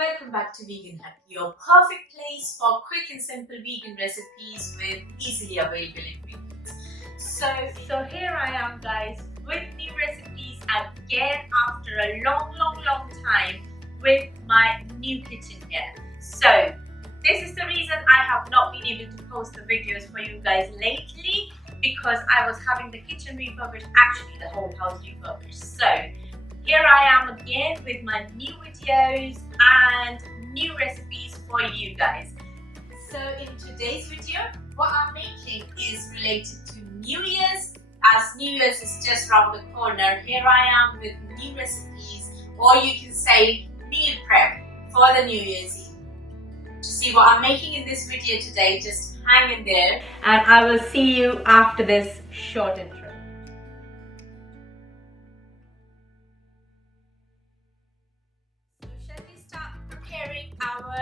Welcome back to Vegan Hut, your perfect place for quick and simple vegan recipes with easily available ingredients. So here I am, guys, with new recipes again after a long time with my new kitchen here. So this is the reason I have not been able to post the videos for you guys lately, because I was having the kitchen refurbished, actually the whole house refurbished. So here I am again with my new videos and new recipes for you guys. So in today's video, what I'm making is related to New Year's. As New Year's is just around the corner, here I am with new recipes, or you can say meal prep for the New Year's Eve. To see what I'm making in this video today, just hang in there and I will see you after this short intro. Our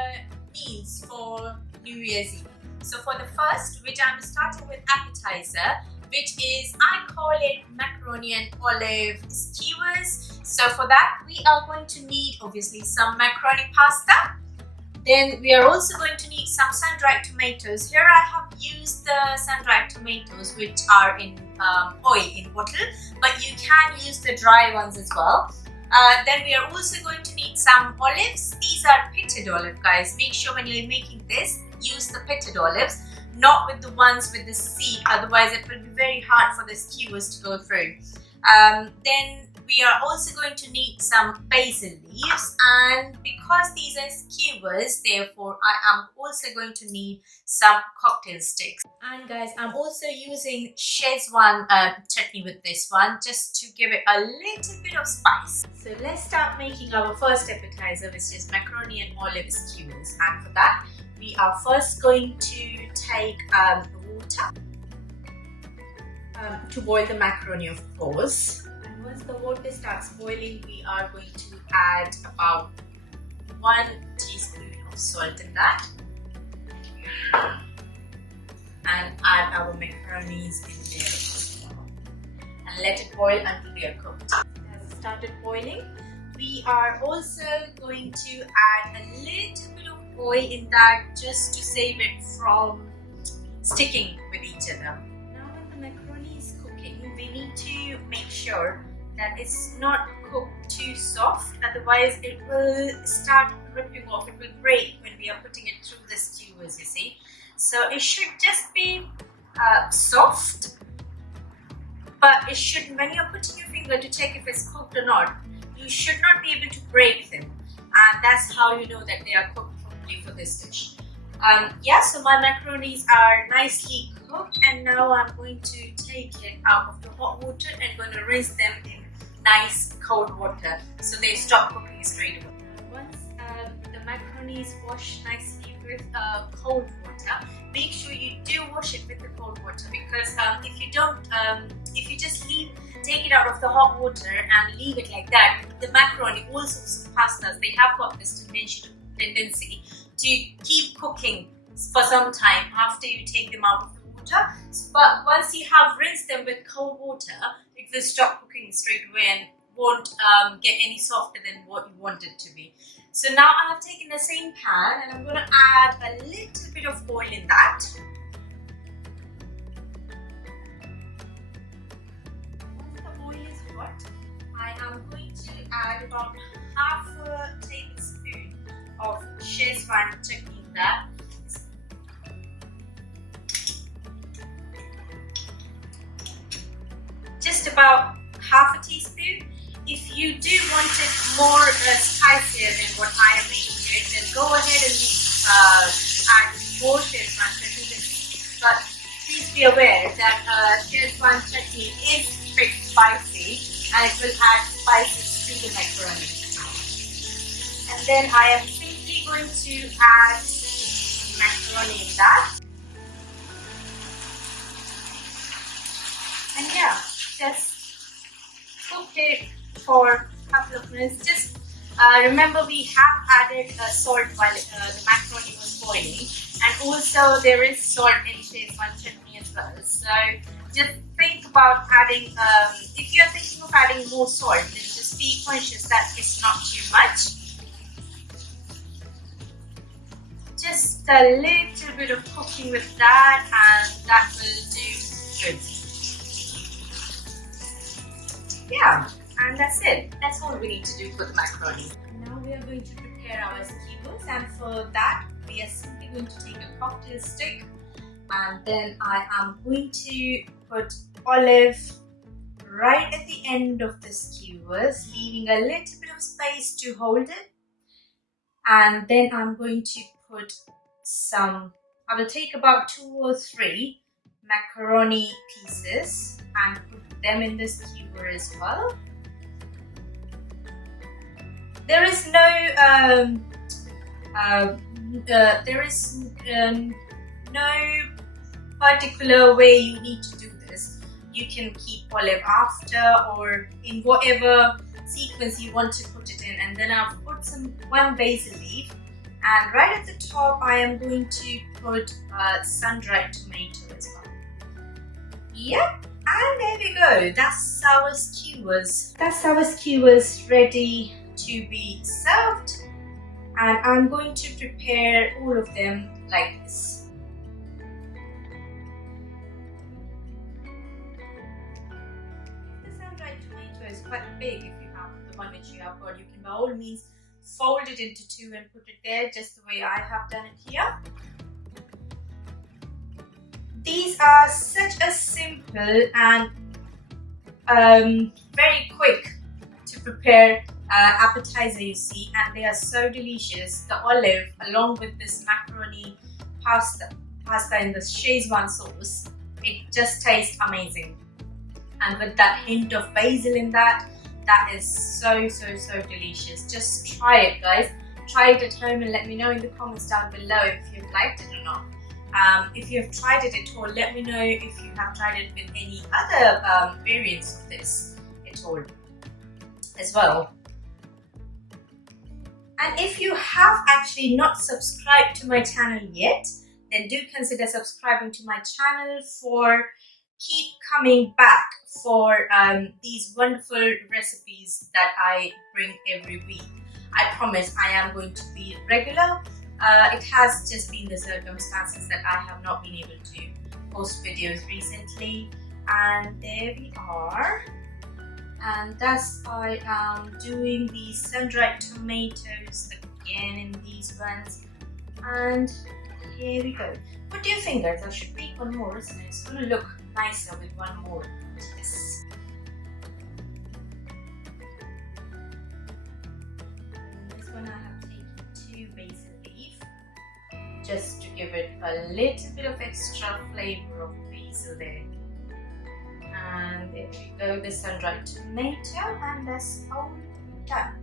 meals for New Year's Eve. So for the first, which I'm starting with appetizer, which is, I call it macaroni and olive skewers. So for that, we are going to need obviously some macaroni pasta. Then we are also going to need some sun-dried tomatoes. Here I have used the sun-dried tomatoes, which are in oil in bottle, but you can use the dry ones as well. Then we are also going to need some olives. These are pitted olive, guys. Make sure when you're making this, use the pitted olives, not with the ones with the seed, otherwise it will be very hard for the skewers to go through. Then we are also going to need some basil leaves, and because these are skewers, therefore I am also going to need some cocktail sticks. And guys, I'm also using Schezwan chutney with this one, just to give it a little bit of spice. So let's start making our first appetizer, which is macaroni and olive skewers. And for that, we are first going to take water to boil the macaroni, of course. And once the water starts boiling, we are going to add about 1 teaspoon of salt in that. And add our macaronis in there as well. And let it boil until they are cooked. As it started boiling, we are also going to add a little bit of oil in that, just to save it from sticking with each other. Now when the macaroni is cooking, we need to make sure that it's not cooked too soft, otherwise it will start ripping off, it will break when we are putting it through the skewers, you see. So it should just be soft, but it should, when you're putting your finger to check if it's cooked or not, you should not be able to break them, and that's how you know that they are cooked properly for this dish. Yeah, so my macaronis are nicely cooked, and now I'm going to take it out of the hot water and going to rinse them in nice cold water so they stop cooking straight away. Once the macaroni is washed nicely with cold water, make sure you do wash it with the cold water, because if you don't, if you just take it out of the hot water and leave it like that, the macaroni, all sorts of pastas, they have got this tendency to keep cooking for some time after you take them out of the water. But once you have rinsed them with cold water, it will stop cooking straight away and won't get any softer than what you want it to be. So now I have taken the same pan and I'm going to add a little bit of oil in that. Once the oil is hot, I am going to add about half a tablespoon of Schezwan chutney in that. Just about half a teaspoon. If you do want it more spicier than what I am making it, then go ahead and add more Schezwan chutney. But please be aware that Schezwan chutney is a bit spicy, and it will add spices to the macaroni. And then I am simply going to add macaroni in that. And yeah, just cook it for a couple of minutes. Just remember, we have added salt while the macaroni was boiling, and also there is salt in Schezwan chutney as well. So just think about adding, if you're thinking of adding more salt, then just be conscious that it's not too much. a little bit of cooking with that, and that will do good. Yeah, and that's it. That's all we need to do for the macaroni. Now we are going to prepare our skewers, and for that we are simply going to take a cocktail stick, and then I am going to put olive right at the end of the skewers, leaving a little bit of space to hold it. And then I'm going to put some, I will take about 2 or 3 macaroni pieces and put them in the skewer as well. There is no no particular way you need to do this. You can keep olive after or in whatever sequence you want to put it in. And then I've put one basil leaf, and right at the top I am going to put sun-dried tomato as well. Yep, and there we go. That's our skewers. That's our skewers ready to be served, and I'm going to prepare all of them like this. The sun-dried tomato is quite big. If you have the one which you have got, you can by all means fold it into 2 and put it there, just the way I have done it here. These are such a simple and very quick to prepare appetizer, you see, and they are so delicious. The olive along with this macaroni pasta in the Schezwan sauce, it just tastes amazing. And with that hint of basil in that is so delicious. Just try it, guys. Try it at home and let me know in the comments down below if you've liked it or not. If you have tried it at all, let me know if you have tried it with any other variants of this at all as well. And if you have actually not subscribed to my channel yet, then do consider subscribing to my channel for keep coming back for these wonderful recipes that I bring every week. I promise I am going to be regular. It has just been the circumstances that I have not been able to post videos recently, and there we are. And thus I am doing these sun-dried tomatoes again in these ones, and here we go. What do you think, guys? I should make one more, isn't it? It's going to look nicer with one more. Yes. And this one I have taken 2 basil leaves just to give it a little bit of extra flavor of basil there. And there we go, the sun-dried tomato, and that's all done.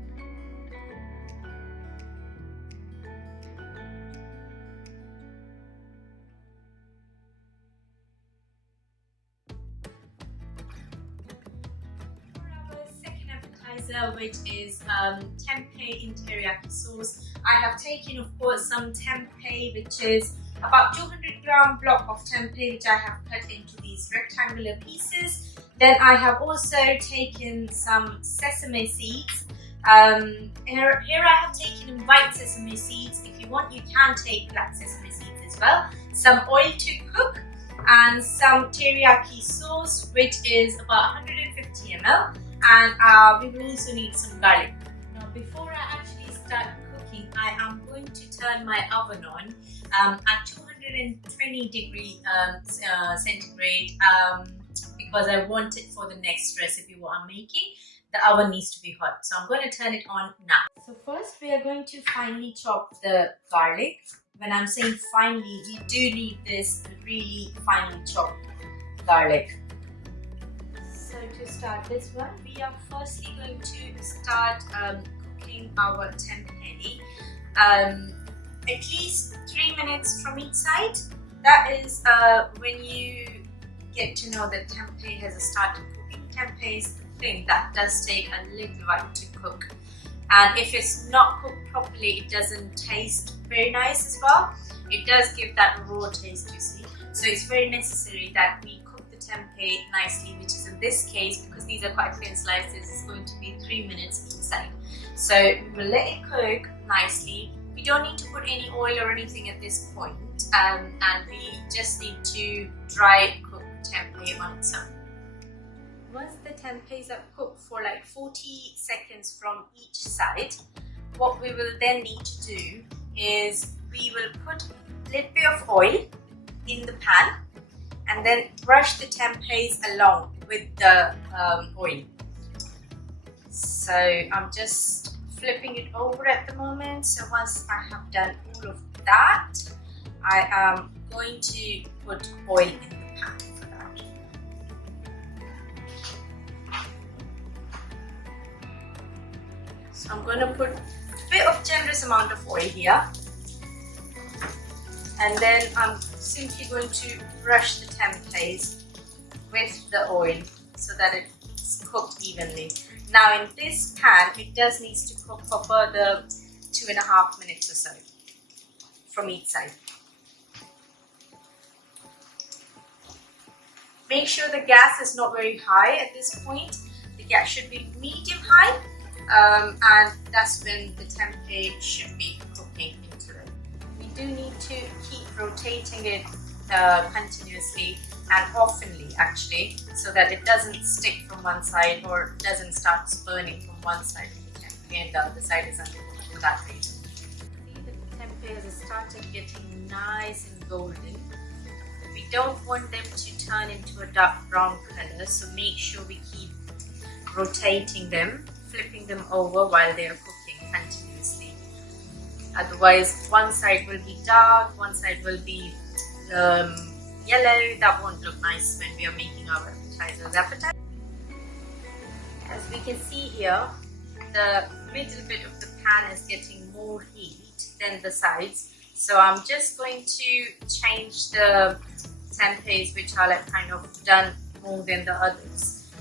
Which is tempeh in teriyaki sauce. I have taken, of course, some tempeh, which is about 200-gram block of tempeh, which I have cut into these rectangular pieces. Then I have also taken some sesame seeds. Here I have taken white sesame seeds. If you want, you can take black sesame seeds as well. Some oil to cook, and some teriyaki sauce, which is about 150 ml. And we will also need some garlic. Now, before I actually start cooking, I am going to turn my oven on at 220 degree centigrade because I want it for the next recipe what I'm making. The oven needs to be hot, so I'm going to turn it on now. So first we are going to finely chop the garlic. When I'm saying finely, we do need this really finely chopped garlic. So to start this one, we are firstly going to start cooking our tempeh. At least 3 minutes from each side. That is when you get to know that tempeh has started cooking. Tempeh is the thing that does take a little while to cook. And if it's not cooked properly, it doesn't taste very nice as well. It does give that raw taste, you see. So it's very necessary that we cook the tempeh nicely, which is in this case, because these are quite thin slices, it's going to be 3 minutes each side. So we will let it cook nicely We don't need to put any oil or anything at this point, and we just need to dry cook tempeh on its own. Once the tempehs are cooked for like 40 seconds from each side, what we will then need to do is we will put a little bit of oil in the pan and then brush the tempehs along with the oil. So I'm just flipping it over at the moment. So once I have done all of that, I am going to put oil in the pan for that. So I'm going to put a bit of generous amount of oil here, and then I'm simply going to brush the tempehs with the oil so that it's cooked evenly. Now in this pan, it does need to cook for further 2.5 minutes or so from each side. Make sure the gas is not very high at this point. The gas should be medium high, and that's when the tempeh should be cooking into it. We do need to keep rotating it continuously and oftenly actually, so that it doesn't stick from one side or doesn't start burning from one side of the tempeh and the other side is undercooked for that reason. See, the tempeh has started getting nice and golden. We don't want them to turn into a dark brown color, so make sure we keep rotating them, flipping them over while they are cooking continuously. Otherwise, one side will be dark, one side will be yellow. That won't look nice when we are making our appetizers. As we can see here, the middle bit of the pan is getting more heat than the sides. So I'm just going to change the tempehs which are like kind of done more than the others.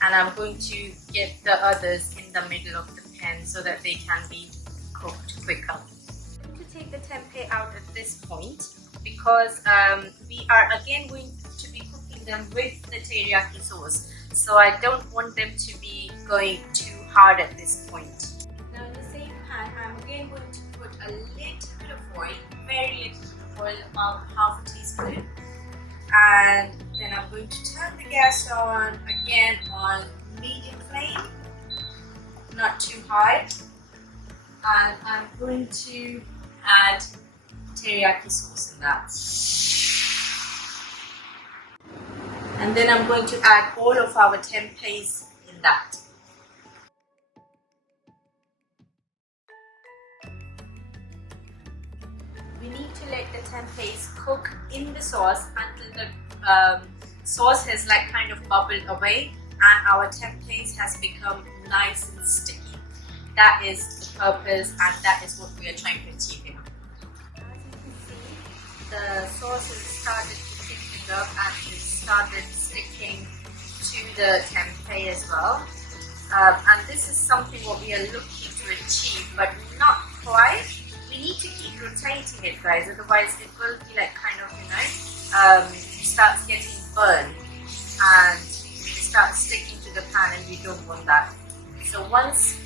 And I'm going to get the others in the middle of the pan so that they can be cooked quicker. I'm going to take the tempeh out at this point because we are again going to be cooking them with the teriyaki sauce. So I don't want them to be going too hard at this point. Now in the same pan, I'm again going to put a little bit of oil, very little bit of oil, about half a teaspoon. And then I'm going to turn the gas on again on medium flame, not too high. And I'm going to add teriyaki sauce in that. And then I'm going to add all of our tempehs in that. We need to let the tempehs cook in the sauce until the sauce has like kind of bubbled away and our tempehs has become nice and sticky. That is the purpose and that is what we are trying to achieve here. As you can see, the sauce has started to thicken up and it started sticking to the tempeh as well. And this is something what we are looking to achieve, but not quite. We need to keep rotating it, guys, otherwise it will be like kind of, starts getting burned and it starts sticking to the pan and we don't want that. So once,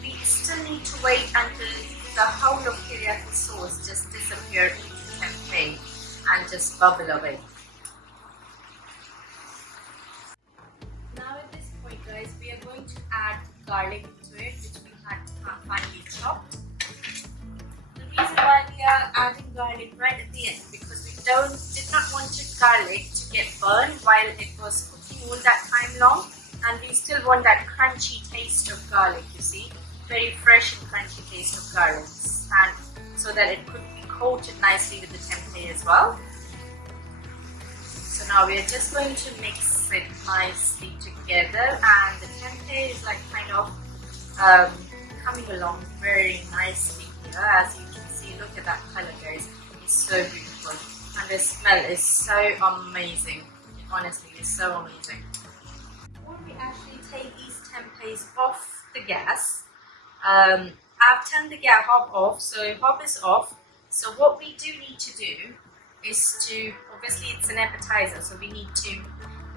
we still need to wait until the whole of teriyaki sauce just disappear into the tempeh and just bubble away. Now at this point, guys, we are going to add garlic to it, which we had finely chopped. The reason why we are adding garlic right at the end, because we did not want the garlic to get burned while it was cooking all that time long, and we still want that crunchy taste of garlic, you see, very fresh and crunchy taste of garlic, and so that it could be coated nicely with the tempeh as well. So now we are just going to mix it nicely together, and the tempeh is like kind of coming along very nicely here. As you can see, look at that color, guys, it's so beautiful and the smell is so amazing. Honestly, it's so amazing. Before we actually take these tempehs off the gas, I've turned the gas hob off, so hob is off. So what we do need to do is to, obviously it's an appetizer, so we need to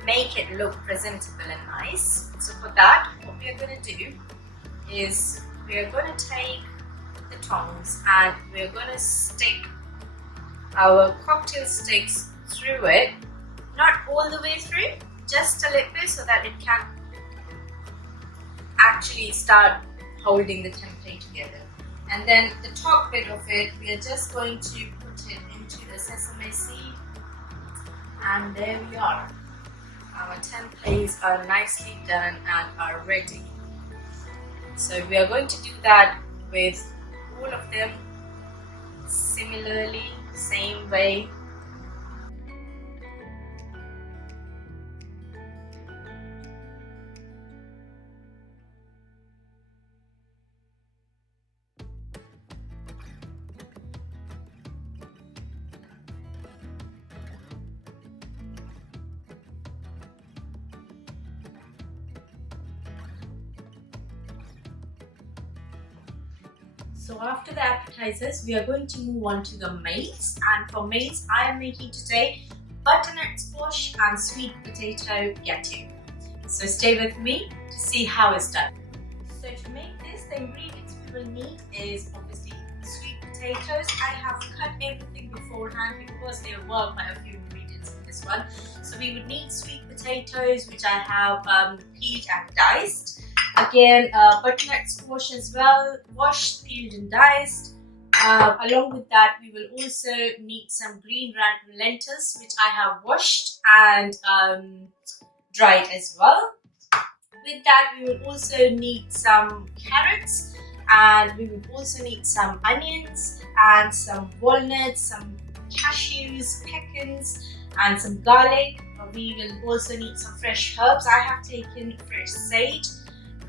make it look presentable and nice. So for that, what we are going to do is we are going to take the tongs and we're going to stick our cocktail sticks through it. Not all the way through, just a little bit so that it can actually start holding the tempeh together. And then the top bit of it, we are just going to put it into the sesame seed. And there we are. Our tempees are nicely done and are ready. So we are going to do that with all of them similarly, same way. So after the appetizers, we are going to move on to the mains. And for mains, I am making today butternut squash and sweet potato gâteau. So stay with me to see how it's done. So to make this, the ingredients we will need is obviously sweet potatoes. I have cut everything beforehand because there were quite a few ingredients in this one. So we would need sweet potatoes, which I have peeled and diced. Again, butternut squash as well, washed, peeled and diced. Along with that, we will also need some green lentils, which I have washed and dried as well. With that, we will also need some carrots, and we will also need some onions and some walnuts, some cashews, pecans, and some garlic. We will also need some fresh herbs. I have taken fresh sage,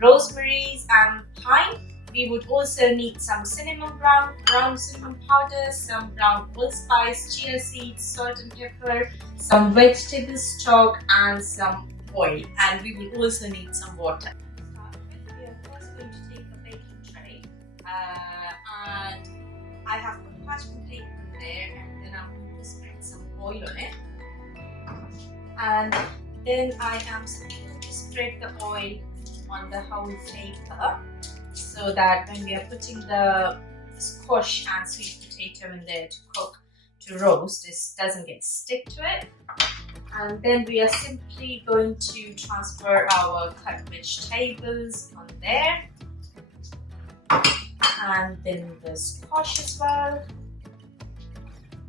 rosemary and thyme. We would also need some cinnamon brown cinnamon powder, some brown allspice, chia seeds, salt and pepper, some vegetable stock and some oil, and we will also need some water. To start with, we are first going to take a baking tray and I have put parchment paper there, and then I'm going to spread some oil on it, and then I am going to spread the oil on the whole paper so that when we are putting the squash and sweet potato in there to cook, to roast, this doesn't get stick to it. And then we are simply going to transfer our cut vegetables on there, and then the squash as well.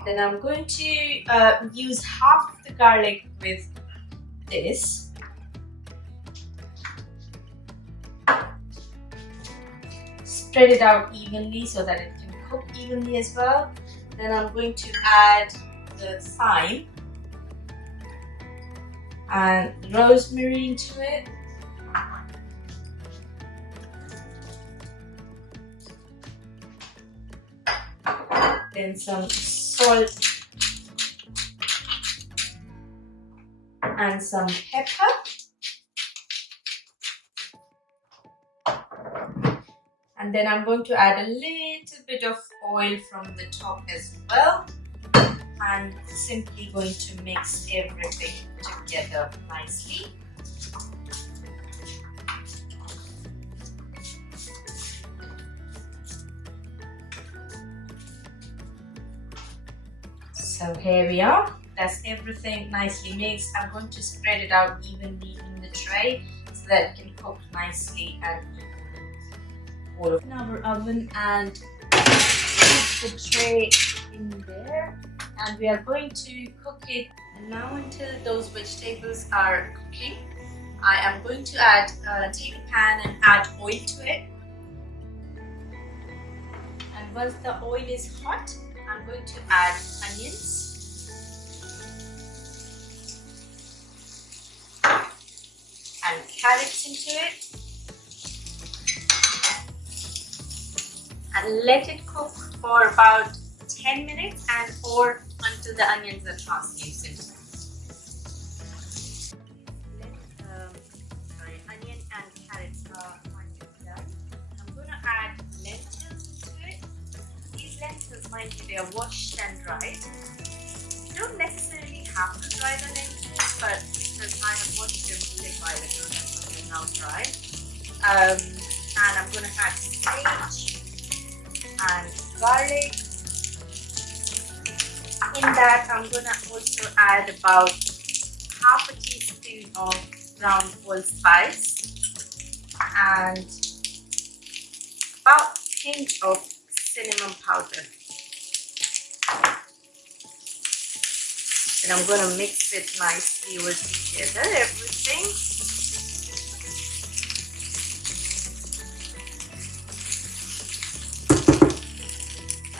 Then I'm going to use half of the garlic with this. Spread it out evenly so that it can cook evenly as well. Then I'm going to add the thyme and rosemary into it. Then some salt and some pepper. And then I'm going to add a little bit of oil from the top as well, and simply going to mix everything together nicely. So here we are, that's everything nicely mixed. I'm going to spread it out evenly in the tray so that it can cook nicely and evenly. All in our oven, and put the tray in there, and we are going to cook it. And now until those vegetables are cooking, I am going to add a table pan and add oil to it. And once the oil is hot, I'm going to add onions and carrots into it. And let it cook for about 10 minutes or until the onions are translucent. Onion and carrots are done. I'm going to add lentils into it. These lentils, mind you, they are washed and dried. You don't necessarily have to dry the lentils, but because I have washed them a little while ago, that's why they're now dry. And I'm going to add sage and garlic. In that, I'm gonna also add about half a teaspoon of ground allspice and about a pinch of cinnamon powder. And I'm gonna mix it nicely all together, everything.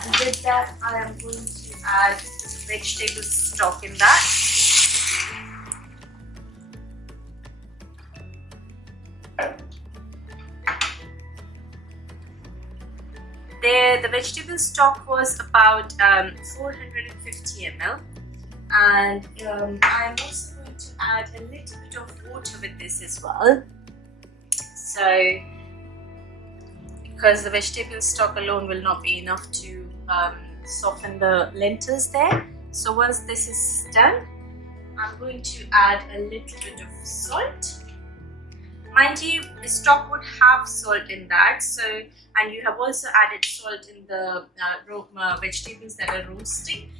And with that, I am going to add vegetable stock in that. There, the vegetable stock was about 450 ml, and I'm also going to add a little bit of water with this as well. So, because the vegetable stock alone will not be enough to soften the lentils there. So once this is done, I'm going to add a little bit of salt. Mind you, the stock would have salt in that, so, and you have also added salt in the vegetables that are roasting.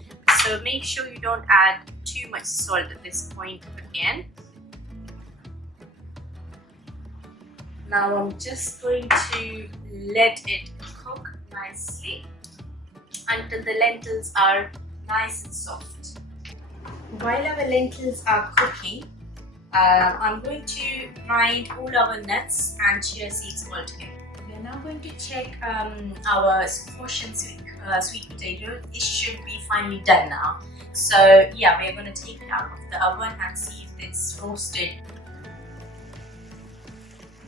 So make sure you don't add too much salt at this point again. Now I'm just going to let it cook nicely until the lentils are nice and soft. While our lentils are cooking, I'm going to grind all our nuts and chia seeds all together. We're now going to check our squash and sweet potato. It should be finally done now. So yeah, we're going to take it out of the oven and see if it's roasted.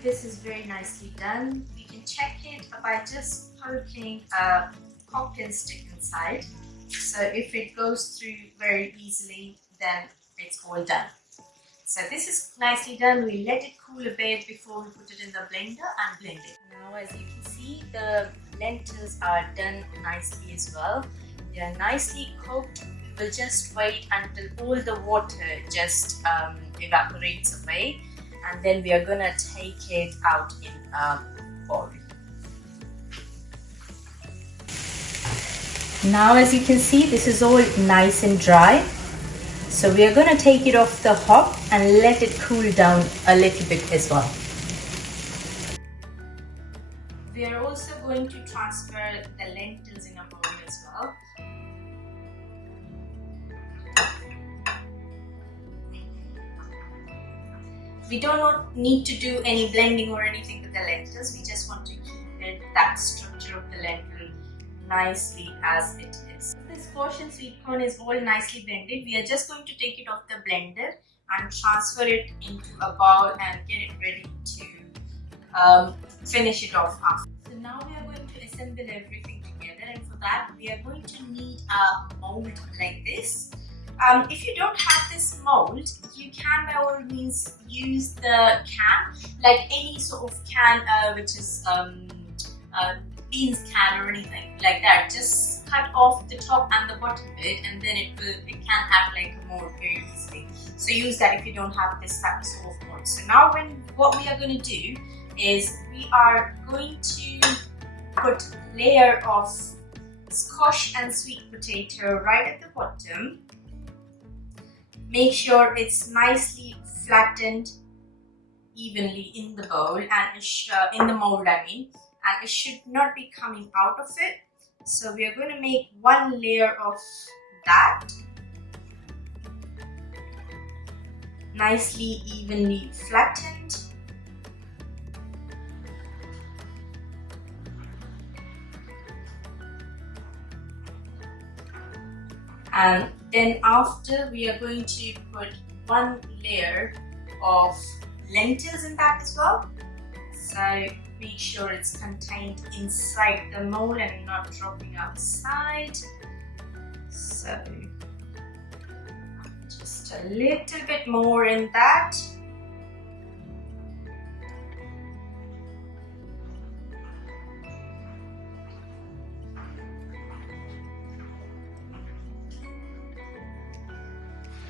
This is very nicely done. We can check it by just poking a cocktail stick inside. So if it goes through very easily, then it's all done. So this is nicely done. We let it cool a bit before we put it in the blender and blend it. Now as you can see, the lentils are done nicely as well. They are nicely cooked. We will just wait until all the water just evaporates away, and then we are gonna take it out in a bowl. Now as you can see, this is all nice and dry. So we are going to take it off the hob and let it cool down a little bit as well. We are also going to transfer the lentils in a bowl as well. We don't need to do any blending or anything with the lentils. We just want to keep it, that structure of the lentil, nicely as it is. The squash and sweet corn is all nicely blended. We are just going to take it off the blender and transfer it into a bowl and get it ready to finish it off after. So now we are going to assemble everything together, and for that we are going to need a mold like this. If you don't have this mold, you can by all means use the can, like any sort of can which is beans can or anything like that. Just cut off the top and the bottom bit, and then it can act like a mold very easily. So use that if you don't have this sort of mold. So now what we are going to do is we are going to put a layer of squash and sweet potato right at the bottom. Make sure it's nicely flattened evenly in the bowl and in the mold, I mean. And it should not be coming out of it. So we are going to make one layer of that, nicely evenly flattened. And then after, we are going to put one layer of lentils in that as well. So make sure it's contained inside the mold and not dropping outside. So just a little bit more in that.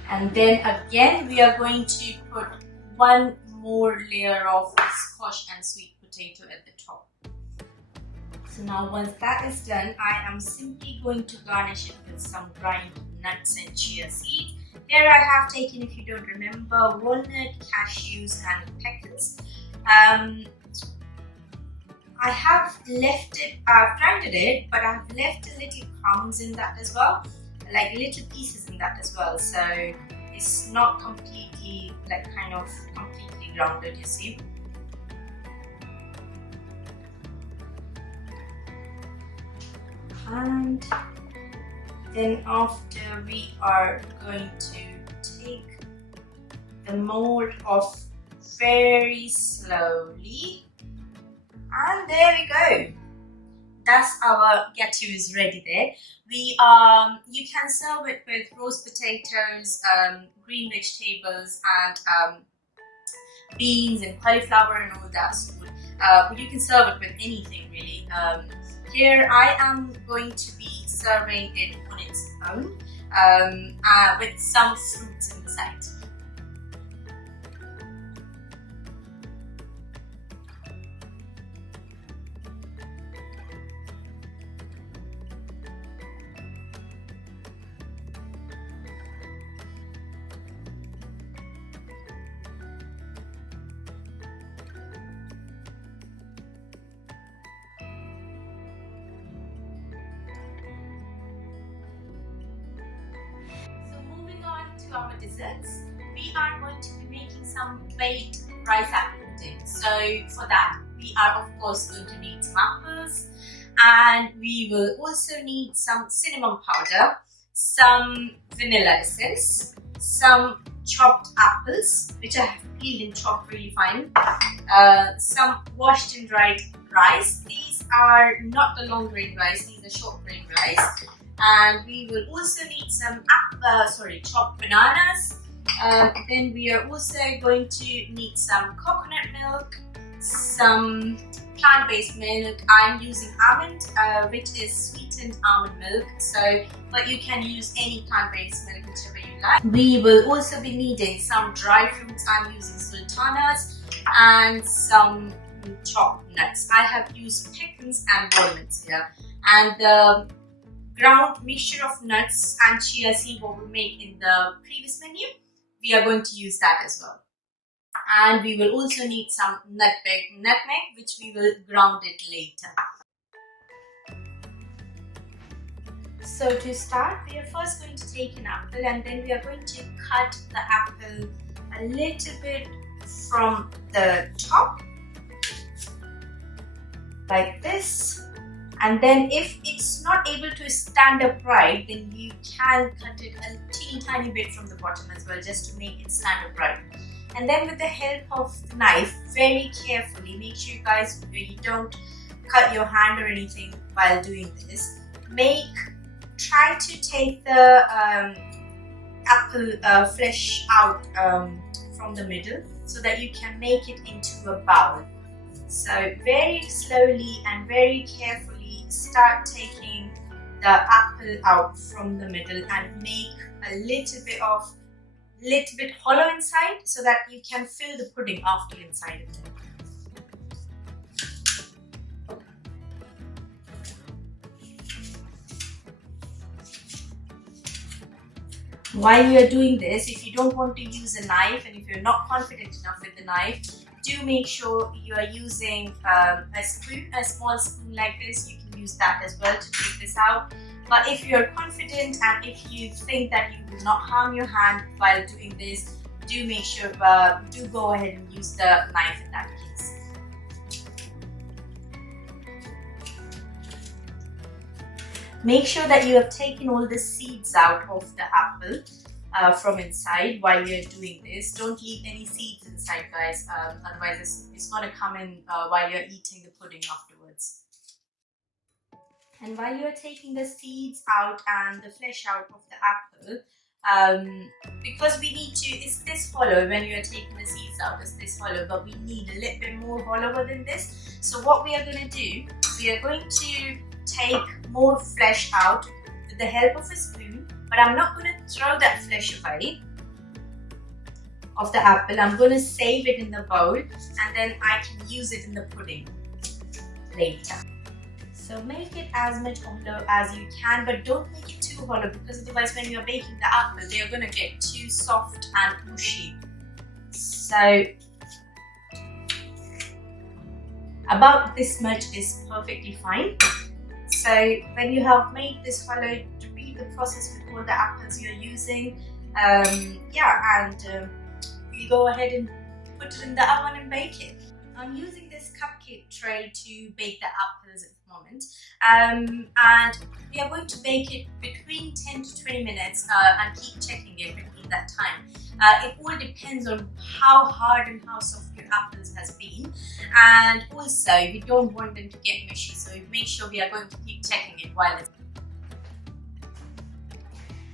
And then again, we are going to put one more layer of squash and sweet potato at the top. So now once that is done, I am simply going to garnish it with some ground nuts and chia seeds. Here I have taken, if you don't remember, walnut, cashews and pecans. I have left it, I've grinded it, but I've left a little crumbs in that as well, like little pieces in that as well. So it's not completely, like kind of completely grounded, you see. And then after, we are going to take the mold off very slowly, and there we go. That's our Cashews ready there. You can serve it with roast potatoes, green vegetables, and beans and cauliflower and all that food. But you can serve it with anything really. Here I am going to be serving it on its own with some fruits inside. To our desserts, we are going to be making some baked rice apple pudding. So for that, we are of course going to need some apples, and we will also need some cinnamon powder, some vanilla essence, some chopped apples which I have peeled and chopped really fine, some washed and dried rice. These are not the long grain rice, these are short grain rice. And we will also need some chopped bananas. Then we are also going to need some coconut milk, some plant-based milk. I'm using almond, which is sweetened almond milk. So, but you can use any plant-based milk, whichever you like. We will also be needing some dry fruits. I'm using sultanas and some chopped nuts. I have used pecans and walnuts here, and the ground mixture of nuts and chia seed what we made in the previous menu, we are going to use that as well. And we will also need some nutmeg, which we will ground it later. So to start, we are first going to take an apple, and then we are going to cut the apple a little bit from the top, like this. And then if it's not able to stand upright, then you can cut it a teeny tiny bit from the bottom as well, just to make it stand upright. And then with the help of the knife, very carefully, make sure you guys you don't cut your hand or anything while doing this. Try to take the apple flesh out from the middle so that you can make it into a bowl. So very slowly and very carefully start taking the apple out from the middle and make a little bit hollow inside so that you can fill the pudding after inside of it. While you are doing this, if you don't want to use a knife and if you're not confident enough with the knife, do make sure you are using a spoon, a small spoon like this. You can use that as well to take this out. But if you're confident and if you think that you will not harm your hand while doing this, do make sure, do go ahead and use the knife in that case. Make sure that you have taken all the seeds out of the apple from inside while you're doing this. Don't leave any seeds inside, guys, otherwise it's going to come in while you're eating the pudding afterwards. And while you're taking the seeds out and the flesh out of the apple, because we need to, it's this hollow when you're taking the seeds out, it's this hollow, but we need a little bit more hollower than this. So what we are going to do, we are going to take more flesh out with the help of a spoon, but I'm not going to throw that flesh away of the apple. I'm going to save it in the bowl and then I can use it in the pudding later. So make it as much hollow as you can, but don't make it too hollow, because otherwise when you're baking the apple, they're gonna get too soft and mushy. So about this much is perfectly fine. So when you have made this hollow, repeat the process with all the apples you're using. We'll go ahead and put it in the oven and bake it. I'm using this cupcake tray to bake the apples at the moment, and we are going to bake it between 10 to 20 minutes and keep checking it between that time. It all depends on how hard and how soft your apples has been, and also we don't want them to get mushy, so make sure we are going to keep checking it while it's.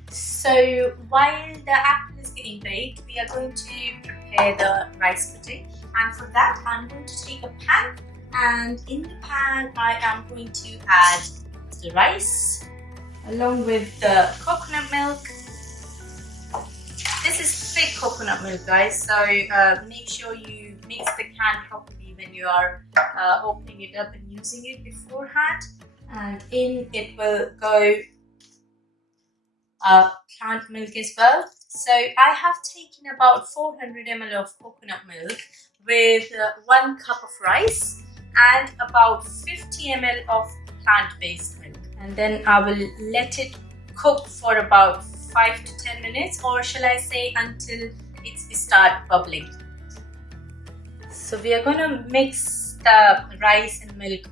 So while the apple is getting baked, we are going to prepare the rice pudding, and for that I'm going to take a pan, and in the pan I am going to add the rice along with the coconut milk. This is thick coconut milk, guys, so make sure you mix the can properly when you are opening it up and using it beforehand. And in it will go plant milk as well. So I have taken about 400 ml of coconut milk with 1 cup of rice and about 50 ml of plant-based milk, and then I will let it cook for about 5 to 10 minutes, or shall I say until it starts bubbling. So we are going to mix the rice and milk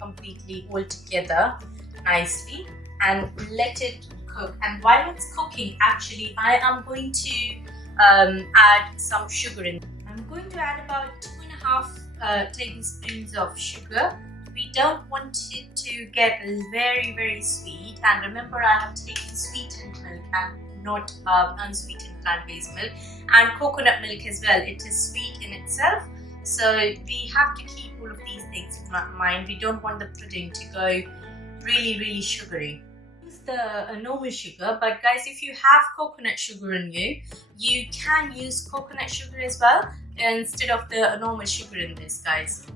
completely all together nicely and let it cook. And while it's cooking, actually I am going to add some sugar in. I'm going to add about 2.5 tablespoons of sugar. We don't want it to get very sweet, and remember I have taken sweetened milk and not unsweetened plant-based milk, and coconut milk as well. It is sweet in itself, so we have to keep all of these things in mind. We don't want the pudding to go really sugary. Use the normal sugar, but guys, if you have coconut sugar in you, you can use coconut sugar as well instead of the normal sugar in this, guys.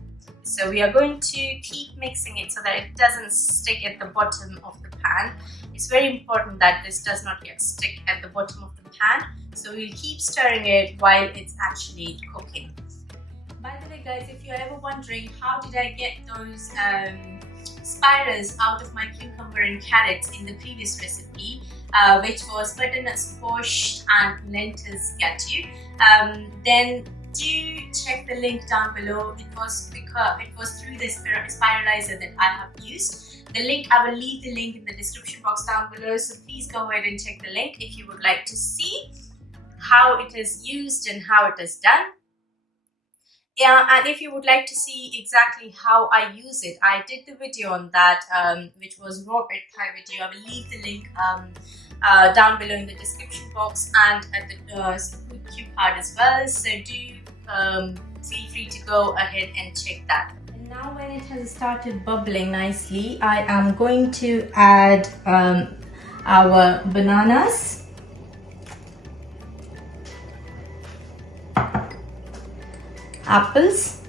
So we are going to keep mixing it so that it doesn't stick at the bottom of the pan. It's very important that this does not get stuck at the bottom of the pan. So we'll keep stirring it while it's actually cooking. By the way, guys, if you're ever wondering how did I get those spirals out of my cucumber and carrots in the previous recipe, which was Butternut Sqaush and Lentils Cashews, then do check the link down below. It was through this spiralizer that I have used. The link, I will leave the link in the description box down below, so please go ahead and check the link if you would like to see how it is used and how it is done. Yeah, and if you would like to see exactly how I use it, I did the video on that, which was raw bread pie video. I will leave the link down below in the description box and at the cube card as well. So do feel free to go ahead and check that. And now when it has started bubbling nicely, I am going to add our bananas, apples,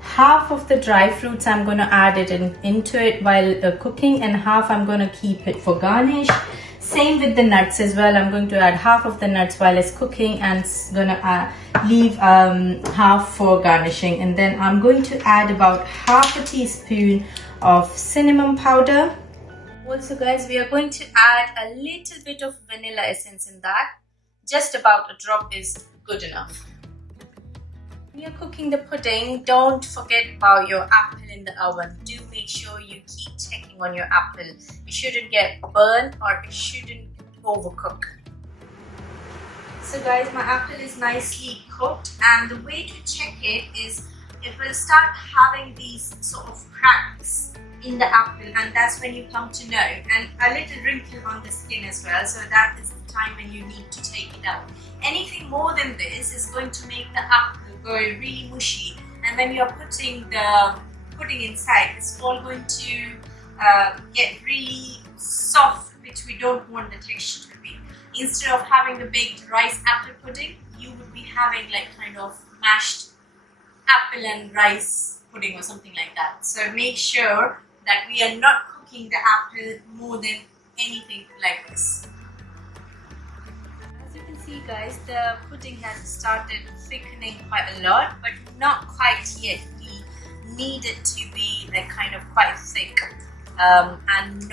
half of the dry fruits I'm going to add it into it while cooking, and half I'm going to keep it for garnish. Same with the nuts as well. I'm going to add half of the nuts while it's cooking and going to leave half for garnishing. And then I'm going to add about half a teaspoon of cinnamon powder. Also, guys, we are going to add a little bit of vanilla essence in that. Just about a drop is good enough. When you're cooking the pudding, don't forget about your apple in the oven. Do make sure you keep checking on your apple. It shouldn't get burnt or it shouldn't overcook. So guys, my apple is nicely cooked, and the way to check it is it will start having these sort of cracks in the apple, and that's when you come to know, and a little wrinkle on the skin as well, so that is the time when you need to take it out. Anything more than this is going to make the apple go really mushy, and when you're putting the pudding inside, it's all going to get really soft, which we don't want the texture to be. Instead of having the baked rice apple pudding, you would be having like kind of mashed apple and rice pudding or something like that. So make sure that we are not cooking the apple more than anything like this. As you can see guys, the pudding has started thickening quite a lot, but not quite yet. We need it to be like kind of quite thick, and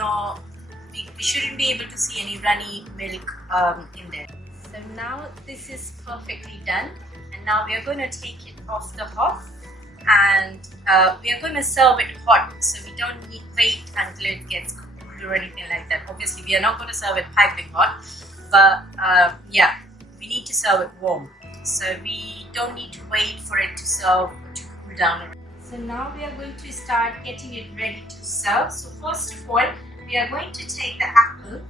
we shouldn't be able to see any runny milk in there. So now this is perfectly done, and now we are going to take it off the hob, and we are going to serve it hot, so we don't need wait until it gets cool or anything like that. Obviously we are not going to serve it piping hot, but yeah, we need to serve it warm, so we don't need to wait for it to serve to cool down. So now we are going to start getting it ready to serve. So first of all, we are going to take the apple.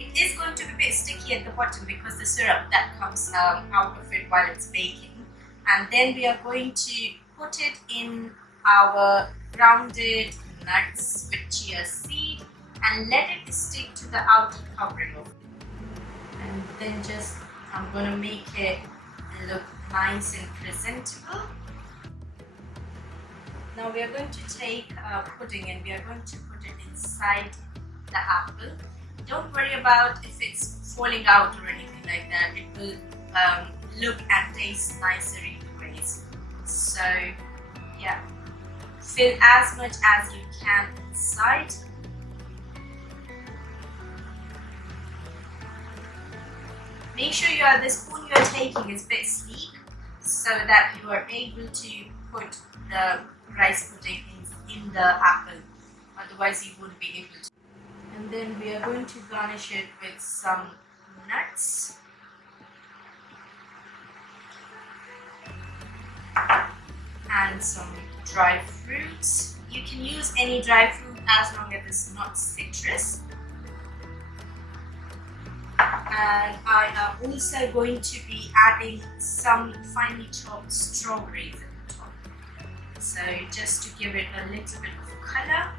It is going to be a bit sticky at the bottom because the syrup that comes out of it while it's baking. And then we are going to put it in our grounded nuts with chia seed and let it stick to the outer covering of it. And then just, I'm going to make it look nice and presentable. Now we are going to take pudding and we are going to put it inside the apple. Don't worry about if it's falling out or anything like that. It will look and taste nicer either ways. So yeah, fill as much as you can inside. Make sure the spoon you are taking is a bit sleek so that you are able to put the rice pudding in the apple, otherwise you wouldn't be able to. And then we are going to garnish it with some nuts and some dry fruits. You can use any dry fruit as long as it's not citrus. And I am also going to be adding some finely chopped strawberries at the top. So just to give it a little bit of color.